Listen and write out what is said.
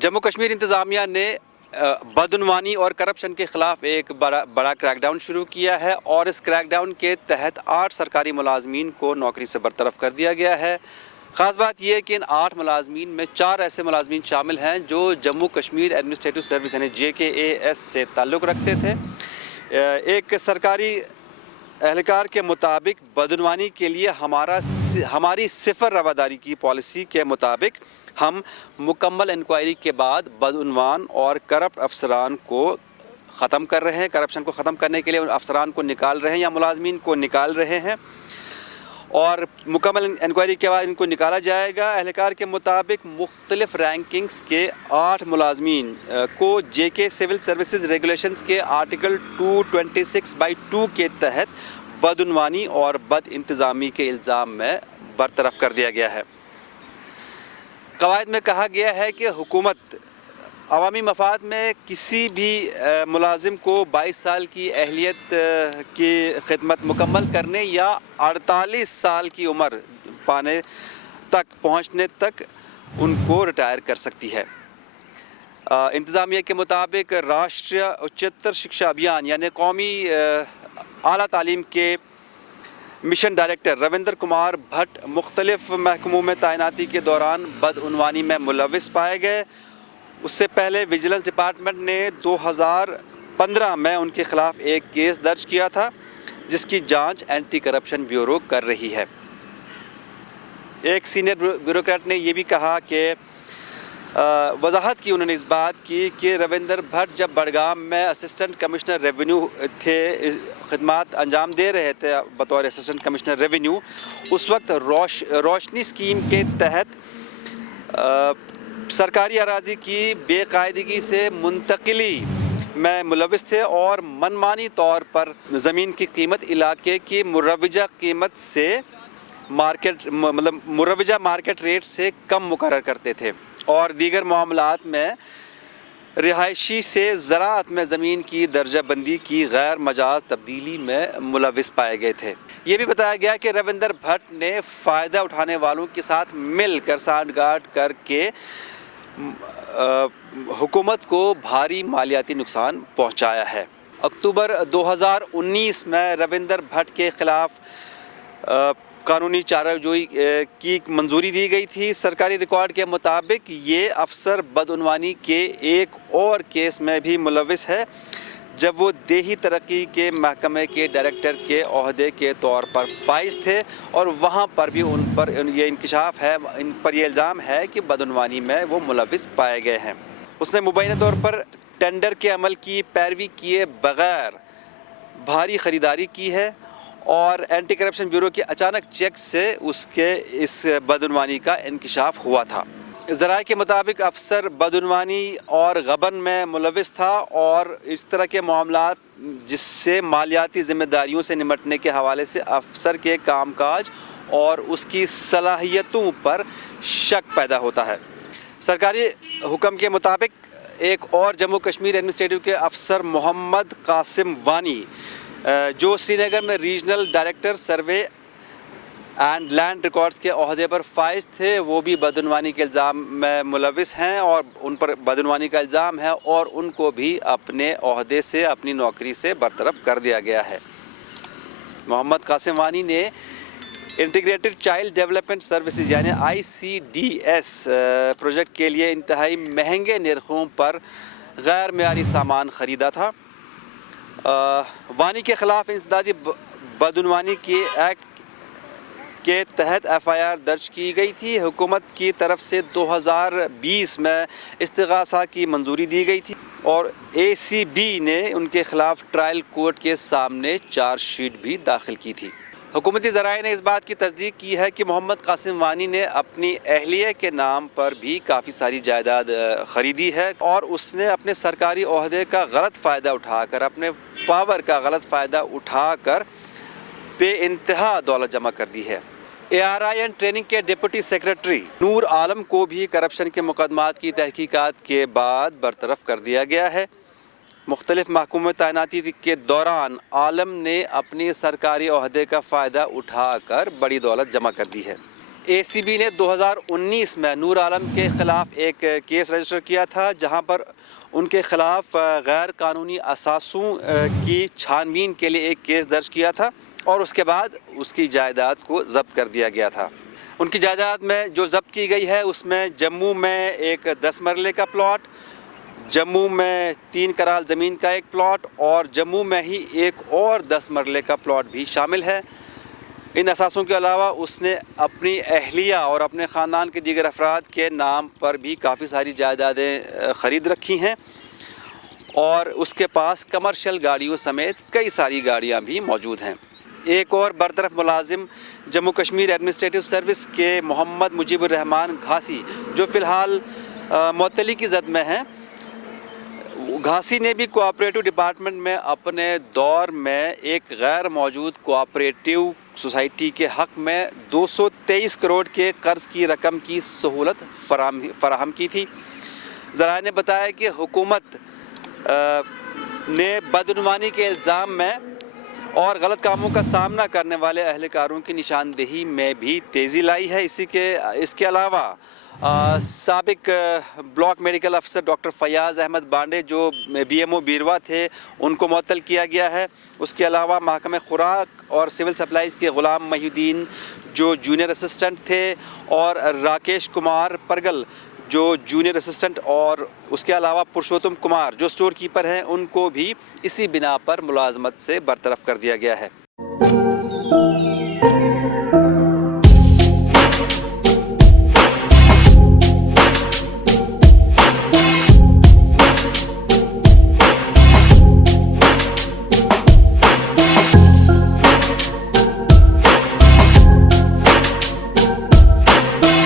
जम्मू कश्मीर इंतज़ामिया ने बदउनवानी और करप्शन के ख़िलाफ़ एक बड़ा क्रैकडाउन शुरू किया है और इस क्रैकडाउन के तहत 8 सरकारी मुलाजमीन को नौकरी से बरतरफ कर दिया गया है। ख़ास बात यह है कि इन 8 मुलाजमीन में 4 ऐसे मुलाजमीन शामिल हैं जो जम्मू कश्मीर एडमिनिस्ट्रेटिव सर्विस यानी JKAS से ताल्लुक़ रखते थे। एक सरकारी एहलकार के मुताबिक बदउनवानी के लिए हमारी सिफर रवादारी की पॉलिसी के मुताबिक हम मुकम्मल इंक्वायरी के बाद बदउनवान और करप्ट अफसरान को ख़त्म कर रहे हैं। करप्शन को ख़त्म करने के लिए उन अफसरान को निकाल रहे हैं या मुलाजमीन को निकाल रहे हैं और मुकम्मल इंक्वायरी के बाद इनको निकाला जाएगा। एहलकार के मुताबिक मुख्तलिफ रैंकिंग्स के 8 मुलाजमीन को JK सिविल सर्विसेज रेगुलेशंस के आर्टिकल 226/2 के तहत बदउनवानी और बद इंतज़ामी के इल्ज़ाम में बरतरफ कर दिया गया है। क़वायद में कहा गया है कि हुकूमत अवामी मफाद में किसी भी मुलाजिम को 22 साल की अहलियत की खिदमत मुकम्मल करने या 48 साल की उम्र पाने तक पहुँचने तक उनको रिटायर कर सकती है। इंतज़ामिया के मुताबिक राष्ट्रीय उच्चतर शिक्षा अभियान यानी कौमी आला तालीम के मिशन डायरेक्टर रविंदर कुमार भट्ट मुख्तलिफ महकमों में तैनाती के दौरान बदउनवानी में मुलविस पाए गए। उससे पहले विजिलेंस डिपार्टमेंट ने 2015 में उनके ख़िलाफ़ एक केस दर्ज किया था जिसकी जांच एंटी करप्शन ब्यूरो कर रही है। एक सीनियर ब्यूरोक्रेट ने यह भी कहा कि वजाहत की उन्होंने इस बात की कि रविंदर भट्ट जब बडगाम में असिस्टेंट कमिश्नर रेवेन्यू थे, खिदमात अंजाम दे रहे थे बतौर असिस्टेंट कमिश्नर रेवेन्यू, उस वक्त रोशनी स्कीम के तहत सरकारी अराजी की बेकायदगी से मुंतकिली में मुलविस थे और मनमानी तौर पर ज़मीन की कीमत इलाके की मुरवजा कीमत से मुरवजा मार्केट रेट से कम मुकर्रर करते थे और दीगर मामलात में रिहायशी से ज़राअत में ज़मीन की दर्जाबंदी की गैर मजाज तब्दीली में मुलविस पाए गए थे। ये भी बताया गया कि रविंदर भट्ट ने फ़ायदा उठाने वालों के साथ मिलकर सांठगांठ करके हुकूमत को भारी मालियाती नुकसान पहुंचाया है। अक्टूबर 2019 में रविंदर भट्ट के ख़िलाफ़ कानूनी चाराजोई की मंजूरी दी गई थी। सरकारी रिकॉर्ड के मुताबिक ये अफसर बदउनवानी के एक और केस में भी मुलविस है जब वो देही तरक्की के महकमे के डायरेक्टर के ओहदे के तौर पर फाइज थे और वहाँ पर भी उन पर ये इंकशाफ है, इन पर यह इल्ज़ाम है कि बदउनवानी में वो मुलविस पाए गए हैं। उसने मुबैना तौर पर टेंडर के अमल की पैरवी किए बग़ैर भारी ख़रीदारी की है और एंटी करप्शन ब्यूरो के अचानक चेक से उसके इस बदउनवानी का इंकशाफ हुआ था। ज़राए के मुताबिक अफसर बदउनवानी और गबन में मुलविस था और इस तरह के मामलात जिससे मालियाती ज़िम्मेदारियों से निमटने के हवाले से अफसर के कामकाज और उसकी सलाहियतों पर शक पैदा होता है। सरकारी हुक्म के मुताबिक एक और जम्मू कश्मीर एडमिनिस्ट्रेटिव के अफसर मोहम्मद कासिम वानी जो श्रीनगर में regional director survey and land records के ओहदे पर फाइज थे, वो भी बदउनवानी के इल्ज़ाम में मुलविस हैं और उन पर बदउनवानी का इल्ज़ाम है और उनको भी अपने ओहदे से, अपनी नौकरी से बरतरफ कर दिया गया है। मोहम्मद कासिम वानी ने इंटीग्रेटेड चाइल्ड डेवलपमेंट सर्विसेज यानी ICDS प्रोजेक्ट के लिए इंतहाई महंगे निर्खों पर गैर मेयारी सामान ख़रीदा था। वानी के ख़िलाफ़ इंसदादी बदउनवानी के एक्ट के तहत FIR दर्ज की गई थी। हुकूमत की तरफ से 2020 में इस्तिग़ासा की मंजूरी दी गई थी और ACB ने उनके ख़िलाफ़ ट्रायल कोर्ट के सामने चार्जशीट भी दाखिल की थी। हुकूमती ज़राए ने इस बात की तस्दीक की है कि मोहम्मद कासिम वानी ने अपनी अहलिया के नाम पर भी काफ़ी सारी जायदाद ख़रीदी है और उसने अपने सरकारी ओहदे का गलत फ़ायदा उठाकर, अपने पावर का गलत फ़ायदा उठाकर बेइंतहा दौलत जमा कर दी है। ARI एंड ट्रेनिंग के डिप्टी सेक्रेटरी नूर आलम को भी करप्शन के मुकदमात की तहकीकात के बाद बरतरफ कर दिया गया है। मुख्तलिफ महकमों में तैनाती के दौरान आलम ने अपनी सरकारी ओहदे का फ़ायदा उठाकर बड़ी दौलत जमा कर दी है। ACB ने 2019 में नूर आलम के ख़िलाफ़ एक केस रजिस्टर किया था, जहां पर उनके ख़िलाफ़ गैर कानूनी असासों की छानबीन के लिए एक केस दर्ज किया था और उसके बाद उसकी जायदाद को ज़ब्त कर दिया गया था। उनकी जायदाद में जो ज़ब्त की गई है उसमें जम्मू में एक 10 मरले का प्लॉट, जम्मू में 3 कनाल ज़मीन का एक प्लॉट और जम्मू में ही एक और 10 मरले का प्लॉट भी शामिल है। इन असासों के अलावा उसने अपनी अहलिया और अपने ख़ानदान के दीगर अफराद के नाम पर भी काफ़ी सारी जायदादें ख़रीद रखी हैं और उसके पास कमर्शियल गाड़ियों समेत कई सारी गाड़ियां भी मौजूद हैं। एक और बरतरफ मुलाजिम जम्मू कश्मीर एडमिनिस्ट्रेटिव सर्विस के मोहम्मद मुजीबुर रहमान घासी, जो फ़िलहाल मुअत्तली की जद में हैं, घासी ने भी कोऑपरेटिव डिपार्टमेंट में अपने दौर में एक गैर मौजूद कोऑपरेटिव सोसाइटी के हक़ में 223 करोड़ के कर्ज़ की रकम की सहूलत फराहम की थी। ज़राए ने बताया कि हुकूमत ने बदनुमानी के इल्ज़ाम में और गलत कामों का सामना करने वाले अहलकारों की निशानदेही में भी तेज़ी लाई है। इसके अलावा साबिक ब्लॉक मेडिकल अफसर डॉक्टर फयाज़ अहमद बांडे, जो BMO बीरवा थे, उनको मुअत्तल किया गया है। उसके अलावा महकमे खुराक और सिविल सप्लाईज़ के ग़ुलाम महीउद्दीन, जो जूनियर असिस्टेंट थे, और राकेश कुमार परगल, जो जूनियर असिस्टेंट, और उसके अलावा पुरुषोत्तम कुमार, जो स्टोर कीपर हैं, उनको भी इसी बिना पर मुलाजमत से बरतरफ कर दिया गया है।